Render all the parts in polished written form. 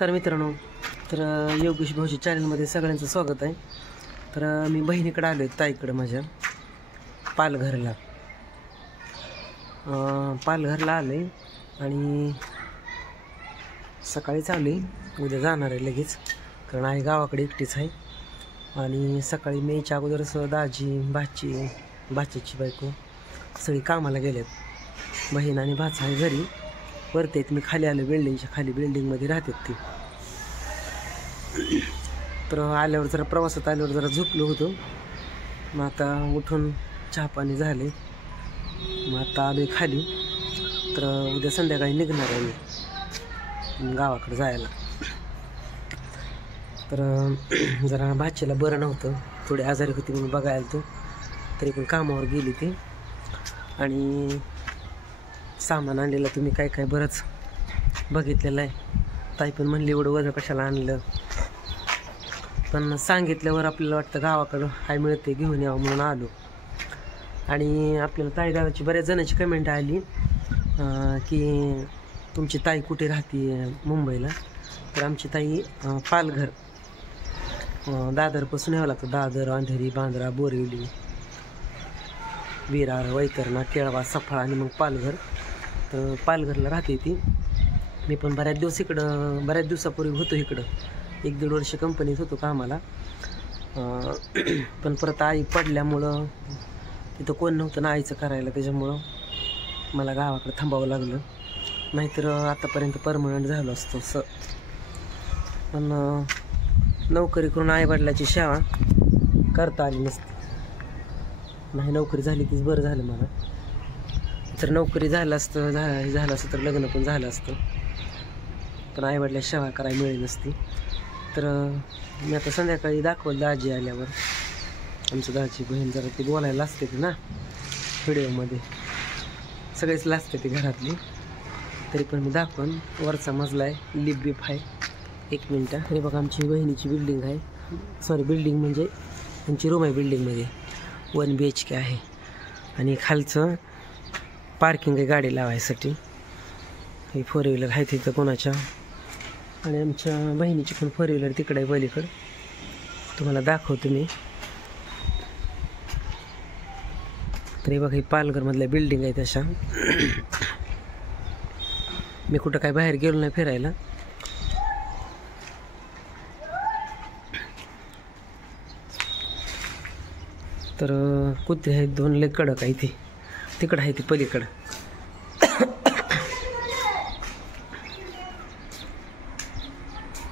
नमस्कार मित्रांनो. तर योगेश भाऊजी चॅनलमध्ये सगळ्यांचं स्वागत आहे. तर मी बहिणीकडे आलो आहे, ताईकडं माझ्या पालघरला आलो आहे आणि सकाळीच आलो आहे. उद्या जाणार आहे लगेच, कारण आई गावाकडे एकटीच आहे. आणि सकाळी मी यायच्या अगोदरच दाजी भाच्याची बायको सगळी कामाला गेल्यात. बहीण आणि भाचा आहे घरी, वरती आहेत. मी खाली आलो, बिल्डिंगच्या खाली, बिल्डिंगमध्ये राहतात ती. तर आल्यावर जरा प्रवासात आल्यावर जरा झोपलो होतो. मग आता उठून चहा पाणी झाले, मग आता आलो खाली. तर उद्या संध्याकाळी निघणार आहे मी गावाकडे जायला. तर जरा भाचीला बरं नव्हतं, थोडी आजारी होती म्हणून बघायला तो, तरी पण कामावर गेली ती. आणि सामान आणलेलं तुम्ही काय काय बरंच बघितलेलं आहे. ताई पण म्हणली एवढं वजन कशाला आणलं, पण सांगितल्यावर आपल्याला वाटतं गावाकडं काय मिळते घेऊन यावं म्हणून आलो. आणि आपल्याला ताई दादाची बऱ्याच जणांची कमेंट आली की तुमची ताई कुठे राहते मुंबईला. तर आमची ताई पालघर, दादरपासून यावं लागतं. दादर, अंधेरी, बांद्रा, बोरिवली, विरार, वैतरणा, केळवा, सफाळा आणि मग पालघर. तर पालघरला राहते ती. मी पण बऱ्याच दिवसापूर्वी होतो इकडं, 1-1.5 वर्ष कंपनीत होतो कामाला. पण परत आई पडल्यामुळं तिथं कोण नव्हतं ना आईचं करायला, त्याच्यामुळं मला गावाकडं थांबावं लागलं. नाहीतर आतापर्यंत परमनंट झालो असतो असं. पण नोकरी करून आईवडिलाची सेवा करता आली नसती. नाही, नोकरी झाली तीच बरं झालं मला. तर नोकरी झालं असतं तर लग्न पण झालं असतं, पण आईवडिलाची सेवा करायला मिळाली नसती. तर मी आता संध्याकाळी दाखवलं दाजी आल्यावर. आमचं दाजी बहीण जरा ती बोलायला लाजते ती ना व्हिडिओमध्ये, सगळेच लाजते ती घरातली. तरी पण मी दाखवून. वरचा मजला आहे, लिप बीप आहे. 1 मिनटं. तरी बघा आमची बहिणीची बिल्डिंग आहे, सॉरी बिल्डिंग म्हणजे त्यांची रूम आहे बिल्डिंगमध्ये. 1 BHK आहे. आणि खालचं पार्किंग आहे गाडी लावायसाठी. ही 4 व्हीलर आहे तिथं कोणाच्या, आणि आमच्या बहिणीची पण 4 व्हीलर तिकडे आहे पलीकडं. तुम्हाला दाखवतो मी. तरी बघा ही पालघरमधल्या बिल्डिंग आहे तशा. मी कुठं काय बाहेर गेलो नाही फिरायला. तर कुत्रे आहेत 2 लय कडक आहे ती, तिकडं आहे ती पलीकडं.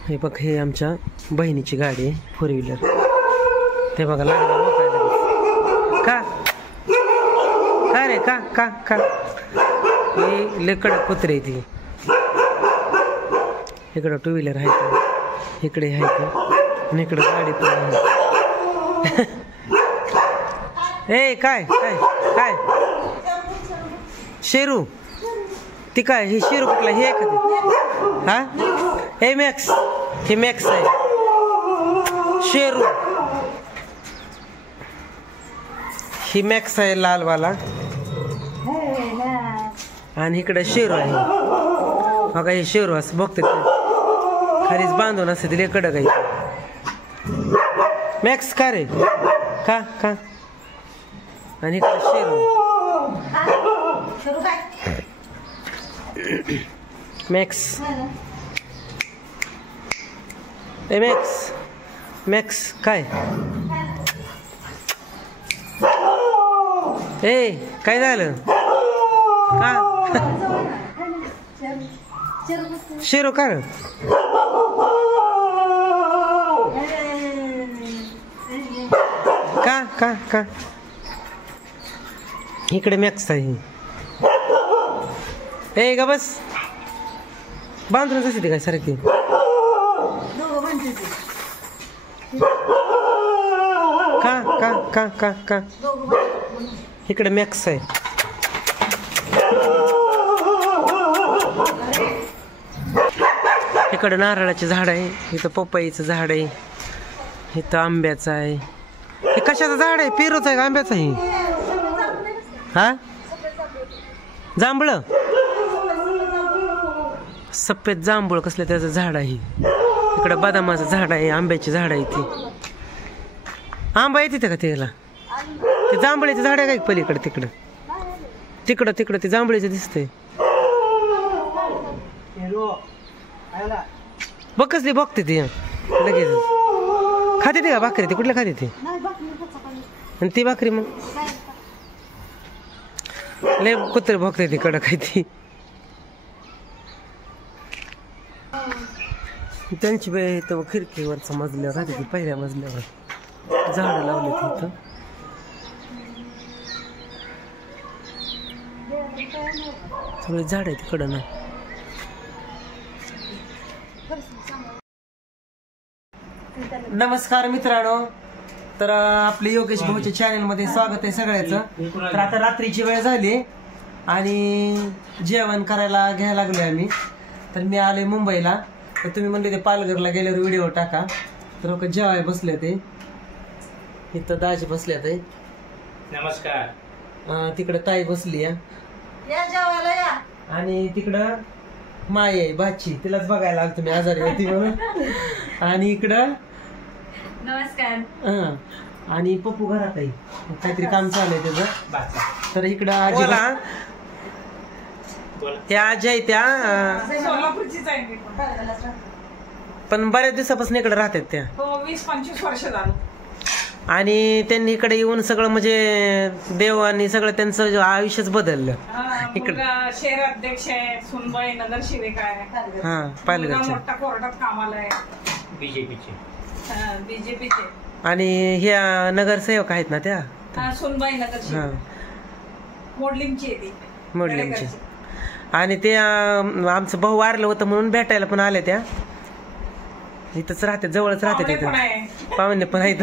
हे बघ, हे आमच्या बहिणीची गाडी आहे 4 व्हीलर. ते बघा लागला मोकायला का काय रे का का का हे लय कडक कुत्रे आहे ती. इकडं 2 व्हीलर आहे, इकडे आहे आणि इकडं गाडी पण आहे. ए काय काय काय शेरू ती काय, ही शेरू कुठला, हे का ते? हा, हे मॅक्स, हे मॅक्स आहे. शेरू ही मॅक्स आहे लालवाला, आणि इकडे शेरू आहे. बघा हे शेरू असं बघते खालीच बांधून असते तिला कडक आहे. मॅक्स का रे का का, आणि इकडे शेरू मॅक्स. ए मॅक्स, मॅक्स काय, ए काय झालं का शेरू का रे का का का. इकडे मॅक्स आहे. ए ग बस, बांधून कसं ते काय सारखी का का का का का. इकडे मॅक्स आहे. इकडे नारळाचे झाड आहे, इथं पपईचं झाड आहे, इथं आंब्याचं आहे. हे कशाचं झाड आहे, पेरूचं आहे का आंब्याचं आहे? हा, जांभळं सफेद जांभूळ कसलं त्याचं झाड आहे. इकडं बदामाचं झाड आहे, आंब्याची झाड आहे. ती आंबा आहे तिथे का त्याला? ते जांभळीचं झाड आहे का पलीकडे? तिकडं ते जांभळीचं दिसतंय. बघ कसली बघते ती लगेच. खाते ते का भाकरी? ते कुठल्या खाते ते? आणि ती भाकरी मग लय कुत्र बघते ती कडक आहे ती. त्यांची बाई इथं खिडकीवरचा मजल्यावर राहते ती, पहिल्या मजल्यावर झाडं लावले तिथं. सगळे झाड आहे तिकडं ना. नमस्कार मित्रांनो, तर आपले योगेश भाऊच्या चॅनल मध्ये स्वागत आहे सगळ्याचं. तर आता रात्रीची वेळ झाली आणि जेवण करायला घ्यायला लागलोय आम्ही. तर मी आलोय मुंबईला. तर तुम्ही म्हणले ते पालघरला गेल्यावर व्हिडिओ टाका. तर लोक जेवाय बसले ते, इथं दाजी बसले ते. नमस्कार. तिकडं ताई बसली आणि तिकडं माय आहे बाची, तिलाच बघायला आलो तुम्ही आजारी होती म्हणून. आणि इकडं नमस्कार. आणि पप्पू घरात आहे, काहीतरी काम चालू आहे त्याचं. तर इकडं आजी त्या आजी आहे त्या, पण बऱ्याच दिवसापासून इकडे राहतात त्या. 20-25 वर्ष झालं. आणि त्यांनी इकडे येऊन सगळं म्हणजे देव आणि सगळं त्यांचं आयुष्यच बदललं. इकडे शहर अध्यक्ष आहे, सुनबाई नगरसेविका आहे. हा, पालघरच्या मोठा कोर्टात कामाला आहे, बीजेपीचे. बीजेपीचे. आणि ह्या नगरसेवक आहेत ना त्या, सुनबाई नगरसेविका मोडलिंगची आहे ती, मोडलिंगची. आणि ते आमचं भाऊ वारलं होतं म्हणून भेटायला पण आले त्या. इथंच राहते, जवळच राहते तिथं. पाहुणे पण आहेत.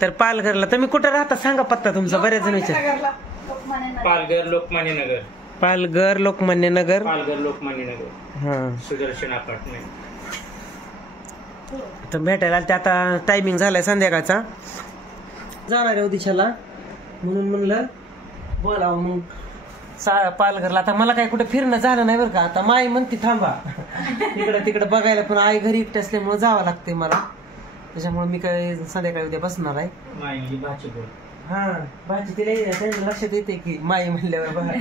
तर पालघरला तुम्ही कुठं राहता सांगा पत्ता तुमचा? बऱ्याच जण विचार. पालघर लोकमान्य नगर. पालघर लोकमान्य नगर. पालघर लोकमान्य नगर. हा, सुदर्शन अपार्टमेंट. तर भेटायला आले ते. आता टायमिंग झालाय संध्याकाळचा, जाणार आहे उद्याला म्हणून म्हणलं बोलावं मग पालघरला. आता मला काय कुठे फिरणं झालं नाही बरं का. आता माई म्हणते थांबा इकडं तिकडं बघायला, पण आई घरी एकटे असल्यामुळे जावं लागते मला. त्याच्यामुळे मी काय संध्याकाळी उद्या बसणार आहे. हा, भाजी तिला त्यांच्या लक्षात येते की माई म्हणल्यावर बघा.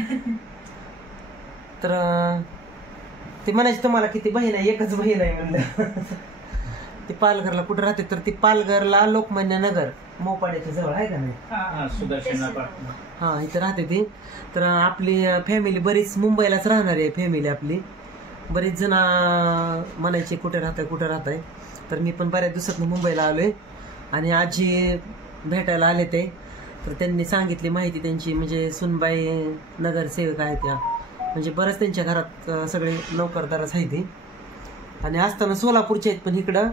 तर ते म्हणायचे तुम्हाला किती बहीण आहे? एकच बहीण आहे म्हणलं. ती पालघरला कुठं राहते? तर ती पालघरला लोकमान्य नगर मोपाड्याच्या जवळ आहे का नाही? सुदर्शन अपार्टमेंट. हा, इथं राहते ती. तर आपली फॅमिली बरीच मुंबईलाच राहणार आहे. फॅमिली आपली बरीच जण म्हणायचे कुठे राहताय. तर मी पण बऱ्याच दिवसात मुंबईला आलोय आणि आजी भेटायला आले ते. तर त्यांनी सांगितली माहिती त्यांची, म्हणजे सुनबाई नगरसेवक आहे त्या, म्हणजे बरंच त्यांच्या घरात सगळे नोकरदारच आहे ती. आणि असताना सोलापूरचे आहेत, पण इकडं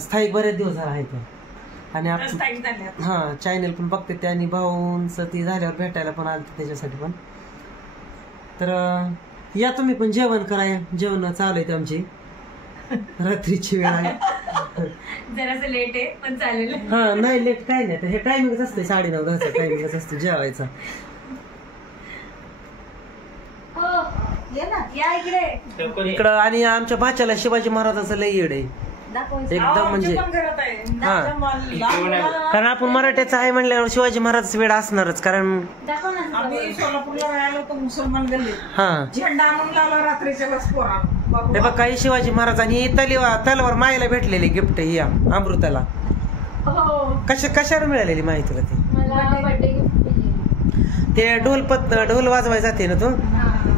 स्थायिक बरेच दिवस झाला आहे. आणि हा, चॅनल पण बघते ते. आणि भाऊंचं ती झाल्यावर भेटायला पण आलते त्याच्यासाठी पण. तर या तुम्ही पण जेवण कराय. जेवण चालू आहेत आमची, रात्रीची वेळ आहे. जरासं लेट आहे पण चालेल. हा, नाही लेट काय नाही. हे टायमिंगच असते 9:30-10चा टायमिंगच असतो जेवायचा. इकडं आणि आमच्या भाच्याला शिवाजी महाराजांचं लय येड आहे एकदम. म्हणजे हा, कारण आपण मराठ्याचं आहे म्हणल्यावर शिवाजी महाराजचं वेळ असणारच. कारण सोलापूरला राहिलो होतो मुसलमान गल्ली, हा, झेंडा आणून लावला रात्रीच्या हे बघ काही शिवाजी महाराजांनी तलवार मायला भेटलेली गिफ्ट ही अमृताला. कशावर मिळालेली माहिती तुला? ते ढोल वाजवाय जाते ना तू,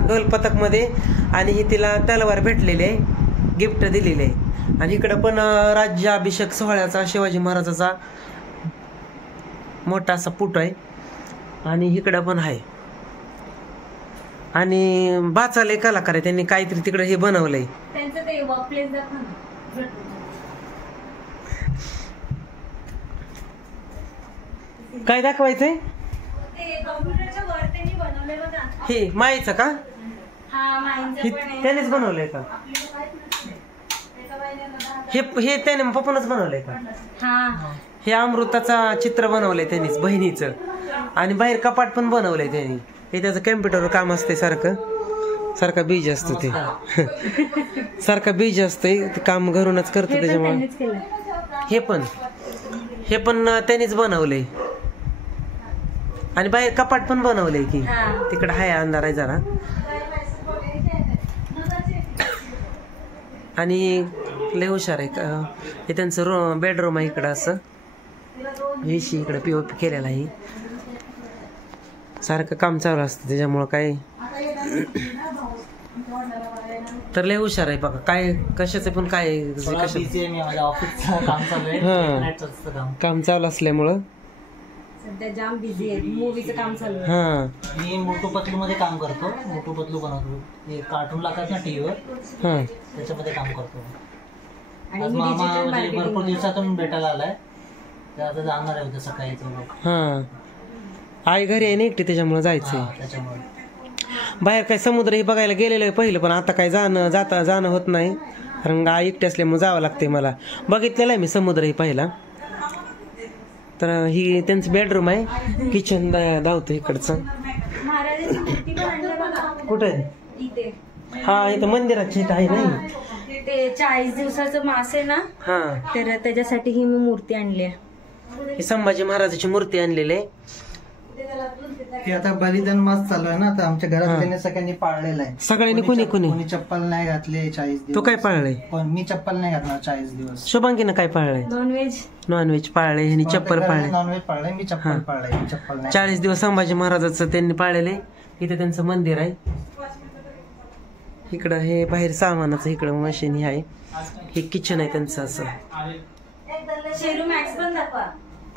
ढोल पथक मध्ये. आणि ही तिला तलवार भेटलेली आहे, गिफ्ट दिलेली आहे. आणि इकडं पण राज्याभिषेक सोहळ्याचा शिवाजी महाराजाचा मोठा असा पुट आहे. आणि इकडं पण आहे. आणि बाचाले कलाकार आहे, त्यांनी काहीतरी तिकडे हे बनवलंय. काय दाखवायचंय? हे माईचं का? त्यानेच बनवलंय का? हे त्याने पप्पानच बनवलंय का? हे अमृताचा चित्र बनवलंय त्यांनीच, बहिणीचं. आणि बाहेर कपाट पण बनवलंय त्यांनी. हे त्याचं कॅम्प्युटरवर काम असते सारखा बीज असतो ते सारखा बीज असतंय ते काम घरूनच करतो त्याच्यामुळे. हे पण त्यांनीच बनवलंय आणि बाहेर कपाट पण बनवलंय की तिकडे हाय अंधार आहे जरा. आणि लय हुशार आहे का हे त्यांचं बेडरूम आहे इकडं असं हेशी इकडं POP केलेलं आहे. सारखं काम चालू असतं त्याच्यामुळं काय तर लय हुशार आहे बघा. काय कशाचं पण काय काम चालू असल्यामुळं सध्या जाम बिझी आहे. मूवीचं काम चालू आहे. हा मी मोटू पतलू मध्ये काम करतो. मोटू पतलू बनवतो. हे कार्टून लागतात ना टीव्हीवर हा त्याच्यामध्ये काम करतो. आणि आज मी मामा digital म्हणजे marketing भरपूर दिवसातून भेटायला आलाय. ते आता जाणार आहे उद्या सकाळी तो लोक. हा आई घरी आहे ना एकटी त्याच्यामुळे जायचंय. त्याच्यामुळे बाहेर काय समुद्र हे बघायला गेलेलो आहे पहिलं पण आता काय जाणं होत नाही कारण आई एकटी असल्यामुळे जावं लागते मला. बघितलेलं आहे मी समुद्र हे पहिला. तर ही त्यांचं बेडरूम आहे. किचन धावतं इकडचं. महाराजांची मूर्ती पण आणली बघा कुठे इथे. हा इथं मंदिराची इथं आहे नाही ते 40 दिवसाचं मास आहे ना हा तर त्याच्यासाठी ही मी मूर्ती आणली आहे. ही संभाजी महाराजाची मूर्ती आणलेली आहे. ते आता बलिदान मास चालू आहे ना आता आमच्या घरात त्यांनी सगळ्यांनी पाळलेलं आहे. सगळ्यांनी कोणी कोणी चप्पल नाही घातले 40 दिवस. तो काय पाळलंय पण मी चप्पल नाही घातणार 40 दिवस. शुभांगीनं काय पाळलंय नॉनव्हेज पाळलंय ह्यांनी चप्पल पाळले. नॉनव्हेज पाळलंय मी चप्पल पाळलंय. मी चप्पल नाही. 40 दिवस संभाजी महाराजाचं त्यांनी पाळलेले. इथे त्यांचं मंदिर आहे. इकडं हे बाहेर सामानाचं इकडं मशीन आहे. हे किचन आहे त्यांचं असं. शेरू मॅक्स पण दाखवा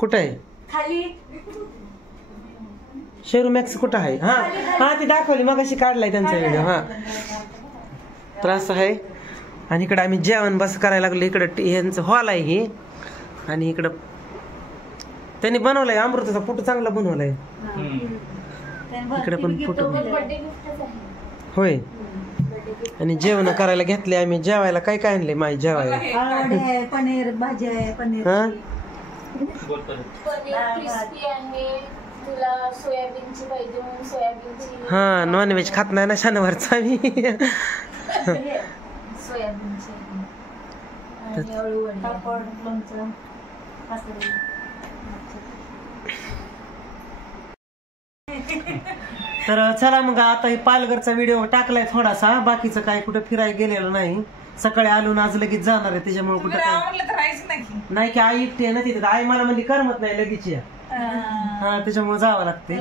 कुठं आहे खाली. शेरू मॅक्स कुठं आहे. हा ती दाखवली मगाशी काढलाय त्यांचा व्हिडिओ. हा तर असं आहे. आणि इकडं आम्ही जेवण करायला लागलो. इकडं ह्यांचं हॉल आहे हे. आणि इकडं त्यांनी बनवलंय अमृताचा फोटो चांगला बनवलाय. इकडे पण फोटो होय. आणि जेवण करायला घेतले आम्ही. जेवायला काय काय आणले माई जेवायला. पनीर भाजी आहे. पनीर हा क्रिस्पी आहे. तुला सोयाबीनची पाहिजे म्हणून सोयाबीनची. हा नॉनव्हेज खात नाही ना शनिवारचा आम्ही. सोयाबीनची आणि अळूवडी. पापड लोणचं तर चला मग आता हे पालघरचा व्हिडिओ टाकलाय थोडासा. बाकीचं काय कुठं फिरायला गेलेलं नाही. सकाळी आलो आज लगेच जाणार आहे त्याच्यामुळे कुठं काय आवडलं तर राहायचं नाही की. नाही की आई एकटी आहे ना तिथे. आई मला म्हणजे करमत नाही लगेच या. हा त्याच्यामुळे जावं लागते.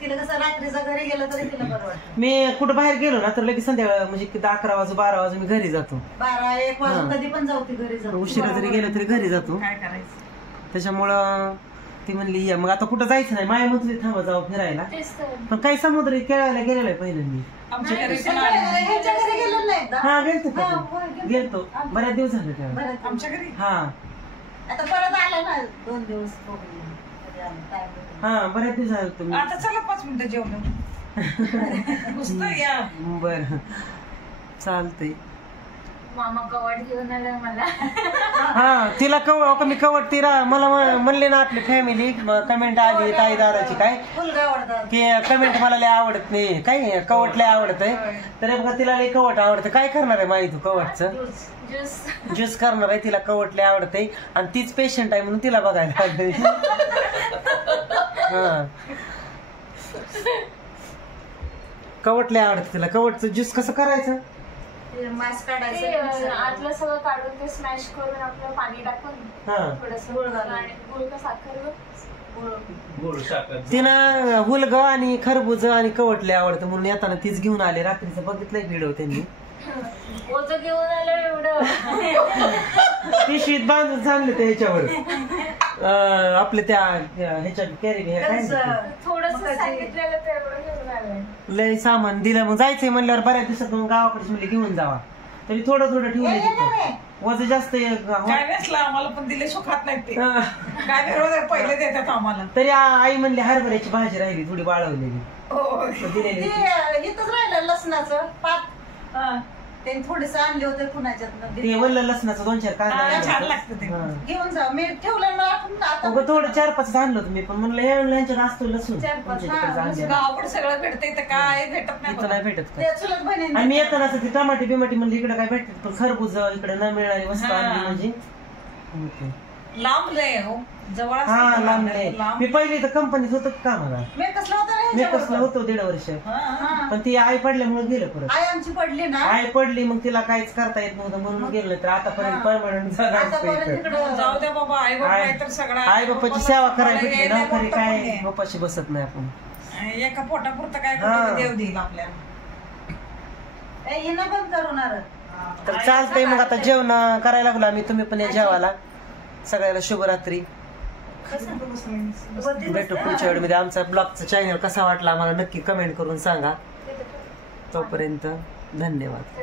तिला कसं रात्रीचा घरी गेलं तरी तिला बरं वाटतं. मी कुठं बाहेर गेलो ना तर लगेच संध्याकाळ म्हणजे 11 वाजू 12 वाजू मी घरी जातो. 12-1 वाजून कधी पण जाऊ ती घरी जाऊ. उशिरा जरी गेलो तरी घरी जातो. काय करायचं. त्याच्यामुळं ती म्हणली या. मग आता कुठं जायचं नाही. माया म्हणतो थांबा जाऊ फिरायला. तेच तर. पण काही समुद्र खेळायला गेलेलं आहे पहिलं मी. आमच्या घरी पण आले. ह्याच्या घरी गेलो नाही एकदा. हा गेलतो बऱ्याच दिवस झाले तेव्हा. आमच्या घरी हा आता परत आलं ना 2 दिवस बघून. कधी आलं, time भेटला. हा बऱ्याच दिवस झाले तुम्ही. आता चला 5 मिनिटं जेवण नुसतं या. बर चालतंय. मामा कवाट घेऊन आला मला. हा तिला मी कवट मला म्हणले ना आपली फॅमिली कमेंट आली ताई दादाची काय मुलगा आवडतात. की कमेंट मला लय आवडत नाही काय कवट लय आवडतंय. तर बघा तिला लय कवट आवडतं. काय करणार आहे माहिती तू कवटचं ज्यूस करणार आहे. तिला कवट लय आवडतंय आणि तीच पेशंट आहे म्हणून तिला बघायला लागले. हा कवट लय आवडतं तिला. कवटचं ज्यूस कसं करायचं. मास्क ते काढायचं. आतलं सगळं काढून ते स्मॅश करून आपलं पाणी टाकून हा थोडस गुळ आणि गुळ का साखर गोड साखर. तिनं हुलग आणि खरबूज आणि कवटले आवडतं म्हणून येताना तीच घेऊन आले. रात्रीचं बघितलंय व्हिडिओ त्यांनी. ओझं घेऊन आलं एवढं. पिशवीत बांधून चालले ते ह्याच्यावर आपले त्या ह्याच्या कॅरी थोडस सांगितलेलं तेवढं घेऊन आलंय. लय सामान दिलं. मग जायचंय म्हणल्यावर बऱ्याच दिवसात मग गावाकडे म्हणले घेऊन जावा. तरी थोडं ठेवलंय तिथं. वजन जास्त काय नसलं आम्हाला पण दिले खात नाहीत ते. काय बरोबर पहिले देतात आम्हाला. तरी आई म्हणली हरभऱ्याची भाजी राहिली थोडी वाळवलेली हो. दिलेली. इथंच राहिलं लसणाचं पात. त्यांनी थोडेसे आणले होते पुण्याच्यात ते वल्ल लसणाचं 2-4 कांदा हा, आणले छान होते. लागतं ते. हा. घेऊन जा मी ठेवलं ना आपण आता अगं थोडं 4-5 आणलं होतं मी पण म्हणलं यांच्यात असतो लसूण 4-5, आमच्या हा, तिकडे आणलेलं. गावाकडे सगळं भेटते इथं काय भेटत नाही इथं नाही भेटत का? ते चुलत बहिणीने आणि मी येताना असं ती टमाटे बिमाटी म्हणलं इकडे काय भेटत पण खरबूज इकडे न मिळणारी वस्तू हा. आणली म्हणजे ओके. लांब लय हो जवळ असतं हा तर लांब लांब. आहे. मी पहिली तर कंपनीत होतो का मला मी कसलं होतं ना मी ह्याच्यावर? कसलं होतो 1.5 वर्ष हा. पण ती आई पडल्यामुळे गेलं परत आई आमची पडली ना आई पडली मग तिला काहीच करता येत नव्हतं म्हणून गेलं नाही तर आतापर्यंत परमनंट आतापर्यंत झालं तिकडं जाऊ द्या बाबा आई बाबा आहे तर सगळं आई बाप्पाची सेवा करायला भेटली यायला ना खरी मोठं काय पुण्य आहे. बाप्पाशी बसत नाही आपण एका पोटापुरतं काय हा. कुठं देव देईल आपल्याला हिनं बंद करूणार तर चालतंय मग आता जेवण करायला लागलो आम्ही तुम्ही पण या जेवायला सगळ्याला शुभरात्री भेटू पुढच्या वेळेमध्ये आमचा ब्लॉगचा चॅनल कसा वाटला आम्हाला नक्की कमेंट करून सांगा तोपर्यंत धन्यवाद.